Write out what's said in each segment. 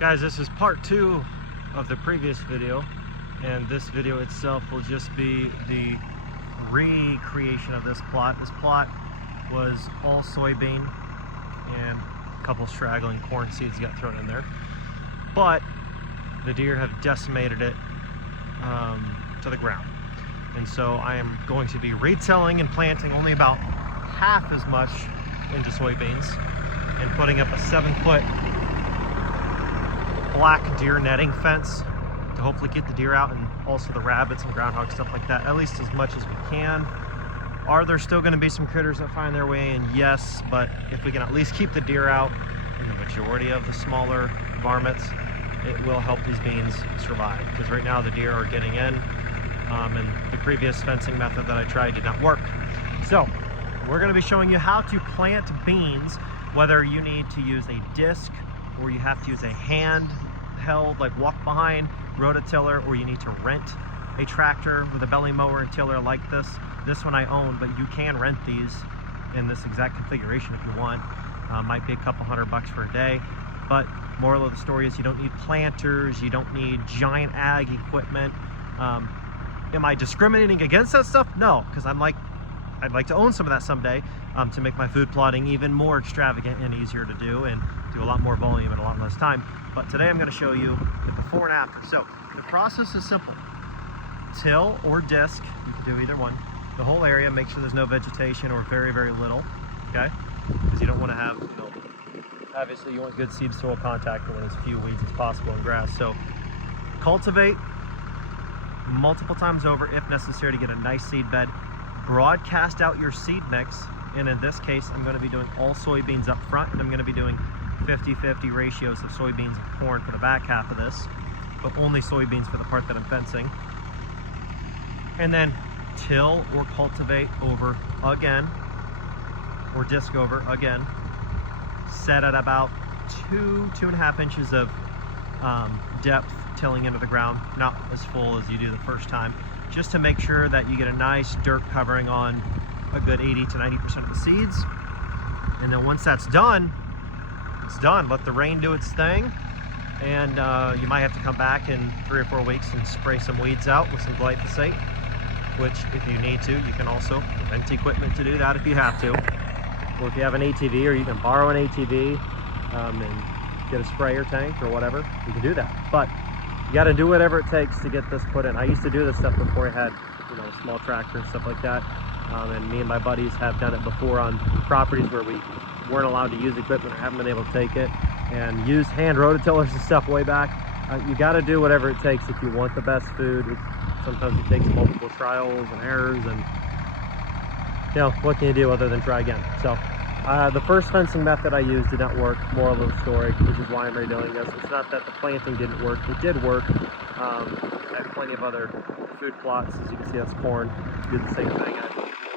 Guys, this is part 2 of the previous video, and this video itself will just be the recreation of this plot. This plot was all soybean and a couple straggling corn seeds got thrown in there, but the deer have decimated it to the ground. And so I am going to be retilling and planting only about half as much into soybeans and putting up a 7-foot black deer netting fence to hopefully get the deer out, and also the rabbits and groundhog, stuff like that, at least as much as we can. Are there still going to be some critters that find their way in? Yes, but if we can at least keep the deer out and the majority of the smaller varmints, it will help these beans survive, because right now the deer are getting in, and the previous fencing method that I tried did not work. So we're going to be showing you how to plant beans, whether you need to use a disc or you have to use a handheld, like walk behind rototiller, or you need to rent a tractor with a belly mower and tiller like this. This one I own, but you can rent these in this exact configuration if you want. Might be a couple $100 for a day, but moral of the story is you don't need planters, you don't need giant ag equipment. Am I discriminating against that stuff? No, because I'd like to own some of that someday, to make my food plotting even more extravagant and easier to do, and do a lot more volume in a lot less time. But today I'm going to show you the before and after. So the process is simple. Till or disc, you can do either one. The whole area, make sure there's no vegetation or very, very little, okay? Because you don't want to have, obviously you want good seed soil contact and as few weeds as possible in grass. So cultivate multiple times over if necessary to get a nice seed bed. Broadcast out your seed mix, and in this case I'm going to be doing all soybeans up front, and I'm going to be doing 50-50 ratios of soybeans and corn for the back half of this, but only soybeans for the part that I'm fencing. And then till or cultivate over again, or disc over again. Set at about 2.5 inches of depth tilling into the ground, not as full as you do the first time, just to make sure that you get a nice dirt covering on a good 80 to 90% of the seeds. And then once that's done, it's done. Let the rain do its thing, and you might have to come back in 3 or 4 weeks and spray some weeds out with some glyphosate, which if you need to, you can also rent equipment to do that if you have to. Or if you have an ATV, or you can borrow an ATV and get a sprayer tank or whatever, you can do that. But you got to do whatever it takes to get this put in. I used to do this stuff before I had, a small tractor and stuff like that. And me and my buddies have done it before on properties where we weren't allowed to use equipment or haven't been able to take it, and use hand rototillers and stuff way back. You got to do whatever it takes if you want the best food. Sometimes it takes multiple trials and errors, and what can you do other than try again? So the first fencing method I used did not work, moral of the story, which is why I'm redoing this. It's not that the planting didn't work, it did work. I have plenty of other food plots. As you can see, that's corn. Did the same thing. I had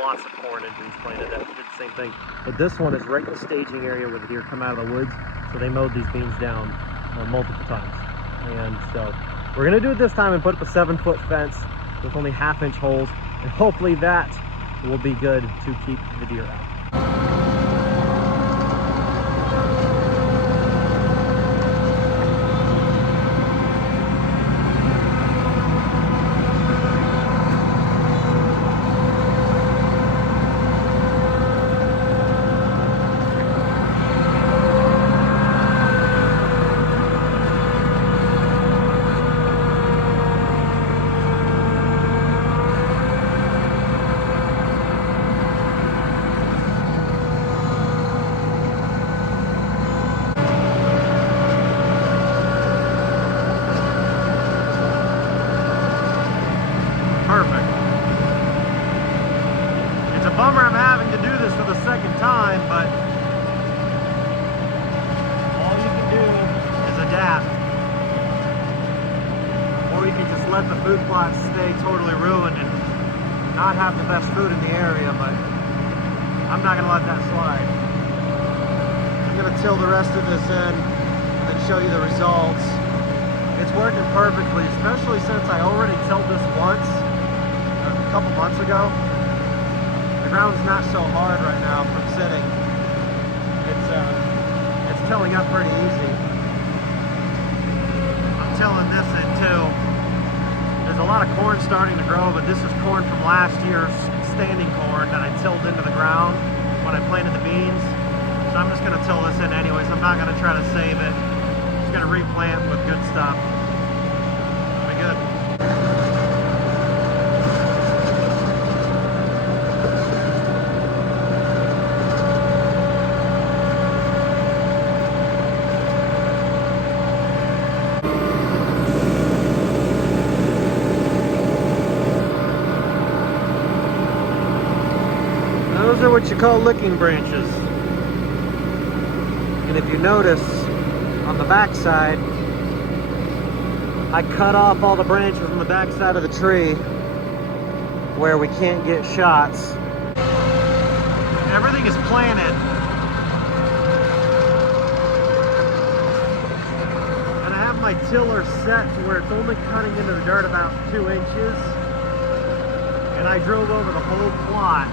lots of corn and beans planted that did the same thing. But this one is right in the staging area where the deer come out of the woods, so they mowed these beans down multiple times. And so we're gonna do it this time and put up a 7-foot fence with only 1/2-inch holes, and hopefully that will be good to keep the deer out. Perfect. It's a bummer I'm having to do this for the second time, but all you can do is adapt. Or you can just let the food plot stay totally ruined and not have the best food in the area, but I'm not gonna let that slide. I'm gonna till the rest of this in and show you the results. It's working perfectly, especially since I already tilled this once a couple months ago. The ground's not so hard right now from sitting. It's tilling up pretty easy. lot of corn starting to grow, but this is corn from last year's standing corn that I tilled into the ground when I planted the beans. So I'm just gonna till this in anyways. I'm not gonna try to save it. I'm just gonna replant with good stuff. It'll be good. Those are what you call licking branches. And if you notice on the back side, I cut off all the branches on the back side of the tree where we can't get shots. Everything is planted. And I have my tiller set to where it's only cutting into the dirt about 2 inches. And I drove over the whole plot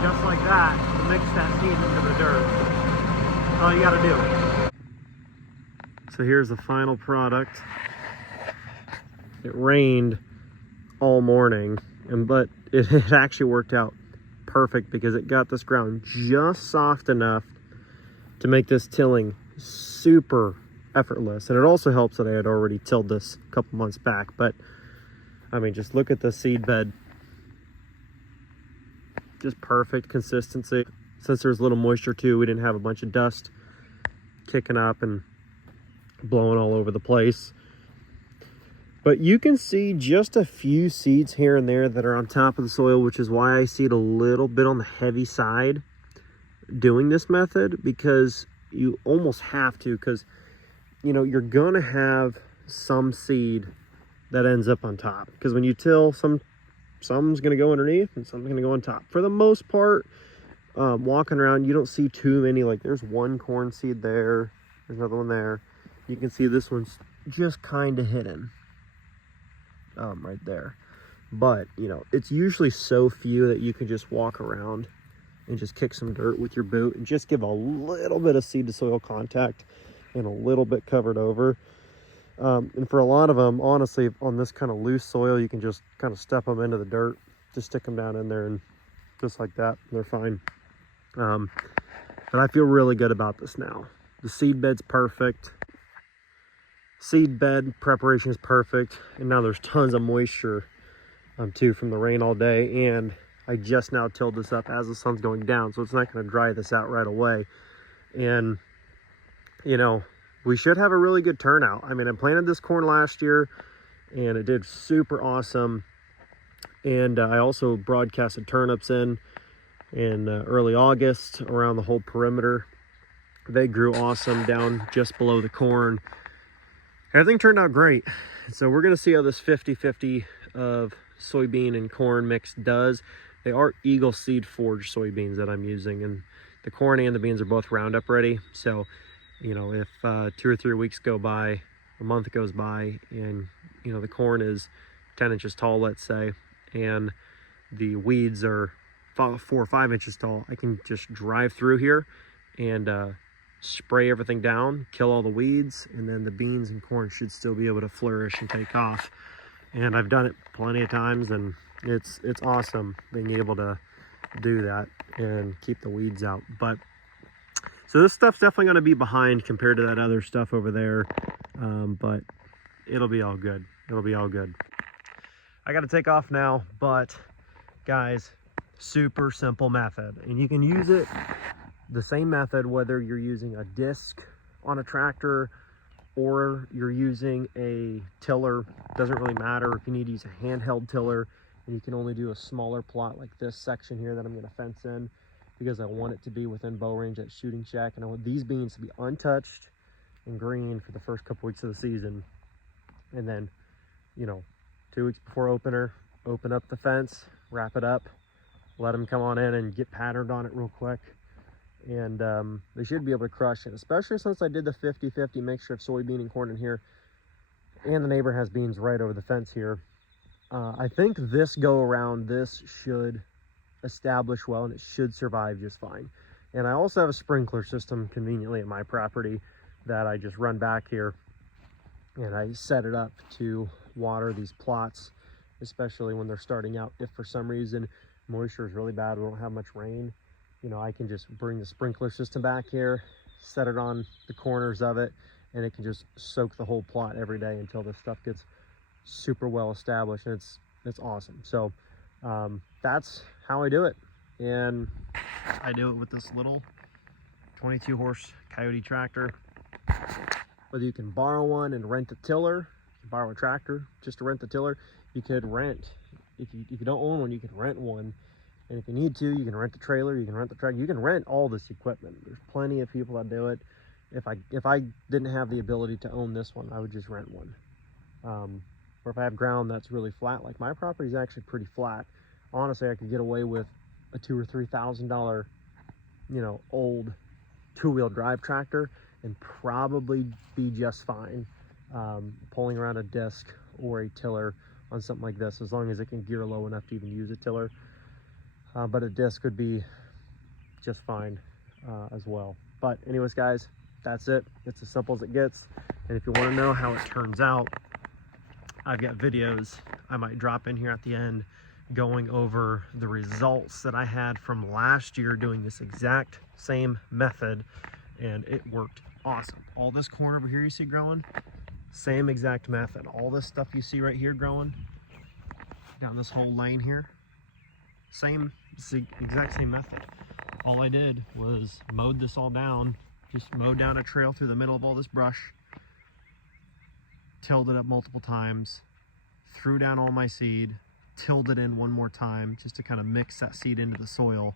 just like that to mix that seed into the dirt. That's all you gotta do. So here's the final product. It rained all morning, but it actually worked out perfect because it got this ground just soft enough to make this tilling super effortless. And it also helps that I had already tilled this a couple months back. But I mean, just look at the seed bed. Just perfect consistency. Since there's a little moisture too, we didn't have a bunch of dust kicking up and blowing all over the place. But you can see just a few seeds here and there that are on top of the soil, which is why I see it a little bit on the heavy side doing this method, because you almost have to, because you know you're gonna have some seed that ends up on top, because when you till, some's going to go underneath and some's going to go on top. For the most part, walking around, you don't see too many. Like there's one corn seed there. There's another one there. You can see this one's just kind of hidden right there. But, you know, it's usually so few that you can just walk around and just kick some dirt with your boot and just give a little bit of seed to soil contact and a little bit covered over. And for a lot of them, honestly, on this kind of loose soil, you can just kind of step them into the dirt, just stick them down in there, and just like that, they're fine. But I feel really good about this now. The seed bed's perfect. Seed bed preparation is perfect. And now there's tons of moisture too from the rain all day. And I just now tilled this up as the sun's going down, so it's not going to dry this out right away. And, you know, we should have a really good turnout. I mean, I planted this corn last year and it did super awesome. And I also broadcasted turnips in early August around the whole perimeter. They grew awesome down just below the corn. Everything turned out great. So we're going to see how this 50-50 of soybean and corn mix does. They are Eagle Seed Forge soybeans that I'm using, and the corn and the beans are both Roundup ready. So, you know, if 2 or 3 weeks go by, a month goes by, and, you know, the corn is 10 inches tall, let's say, and the weeds are 4 or 5 inches tall, I can just drive through here and spray everything down, kill all the weeds, and then the beans and corn should still be able to flourish and take off. And I've done it plenty of times, and it's awesome being able to do that and keep the weeds out. But so this stuff's definitely going to be behind compared to that other stuff over there, but it'll be all good. It'll be all good. I got to take off now, but guys, super simple method, and you can use it the same method whether you're using a disc on a tractor or you're using a tiller. Doesn't really matter if you need to use a handheld tiller and you can only do a smaller plot like this section here that I'm going to fence in, because I want it to be within bow range at Shooting Shack, and I want these beans to be untouched and green for the first couple weeks of the season. And then, you know, 2 weeks before opener, open up the fence, wrap it up, let them come on in and get patterned on it real quick. And they should be able to crush it, especially since I did the 50-50 mixture of soybean and corn in here, and the neighbor has beans right over the fence here. I think this go around, this should establish well and it should survive just fine. And I also have a sprinkler system conveniently at my property that I just run back here, and I set it up to water these plots especially when they're starting out. If for some reason moisture is really bad, we don't have much rain, you know, I can just bring the sprinkler system back here, set it on the corners of it, and it can just soak the whole plot every day until this stuff gets super well established, and it's awesome. So that's how I do it. And I do it with this little 22 horse Coyote tractor. Whether you can borrow one and rent a tiller, borrow a tractor just to rent the tiller. You could rent, if you don't own one, you can rent one. And if you need to, you can rent the trailer, you can rent the tractor, you can rent all this equipment. There's plenty of people that do it. If I didn't have the ability to own this one, I would just rent one. Or if I have ground that's really flat, like my property is actually pretty flat. Honestly, I could get away with a $2,000 or $3,000, you know, old two-wheel drive tractor and probably be just fine pulling around a disc or a tiller on something like this, as long as it can gear low enough to even use a tiller. But a disc would be just fine as well. But anyways, guys, that's it. It's as simple as it gets. And if you want to know how it turns out, I've got videos I might drop in here at the end going over the results that I had from last year doing this exact same method, and it worked awesome. All this corn over here you see growing, same exact method. All this stuff you see right here growing down this whole lane here, exact same method. All I did was mowed this all down, just mowed down a trail through the middle of all this brush, tilled it up multiple times, threw down all my seed, tilled it in one more time just to kind of mix that seed into the soil,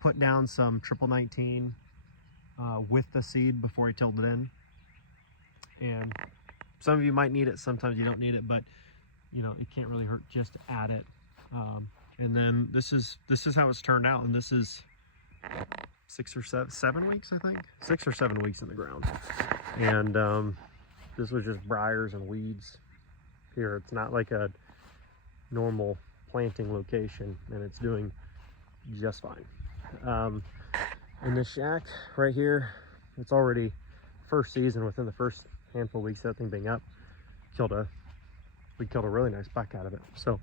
put down some triple 19 with the seed before he tilled it in. And some of you might need it, sometimes you don't need it, but you know, it can't really hurt just to add it. And then this is how it's turned out, and this is 6 or 7 weeks, I think 6 or 7 weeks in the ground. And this was just briars and weeds here. It's not like a normal planting location, and it's doing just fine. In this shack right here, it's already first season. Within the first handful of weeks of that thing being up, we killed a really nice buck out of it. So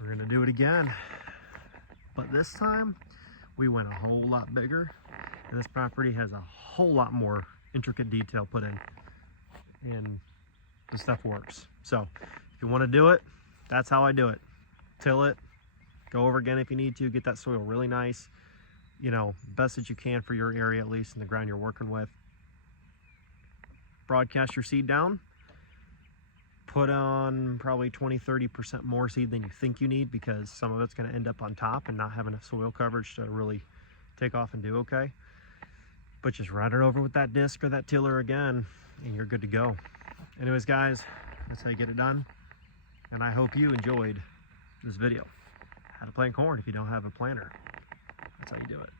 we're gonna do it again, but this time we went a whole lot bigger, and this property has a whole lot more intricate detail put in, and the stuff works. So if you want to do it, that's how I do it. Till it, go over again if you need to, get that soil really nice, you know, best that you can for your area, at least in the ground you're working with. Broadcast your seed down, put on probably 20-30% more seed than you think you need, because some of it's going to end up on top and not have enough soil coverage to really take off and do okay. But just run it over with that disc or that tiller again, and you're good to go. Anyways, guys, that's how you get it done. And I hope you enjoyed this video. How to plant corn if you don't have a planter. That's how you do it.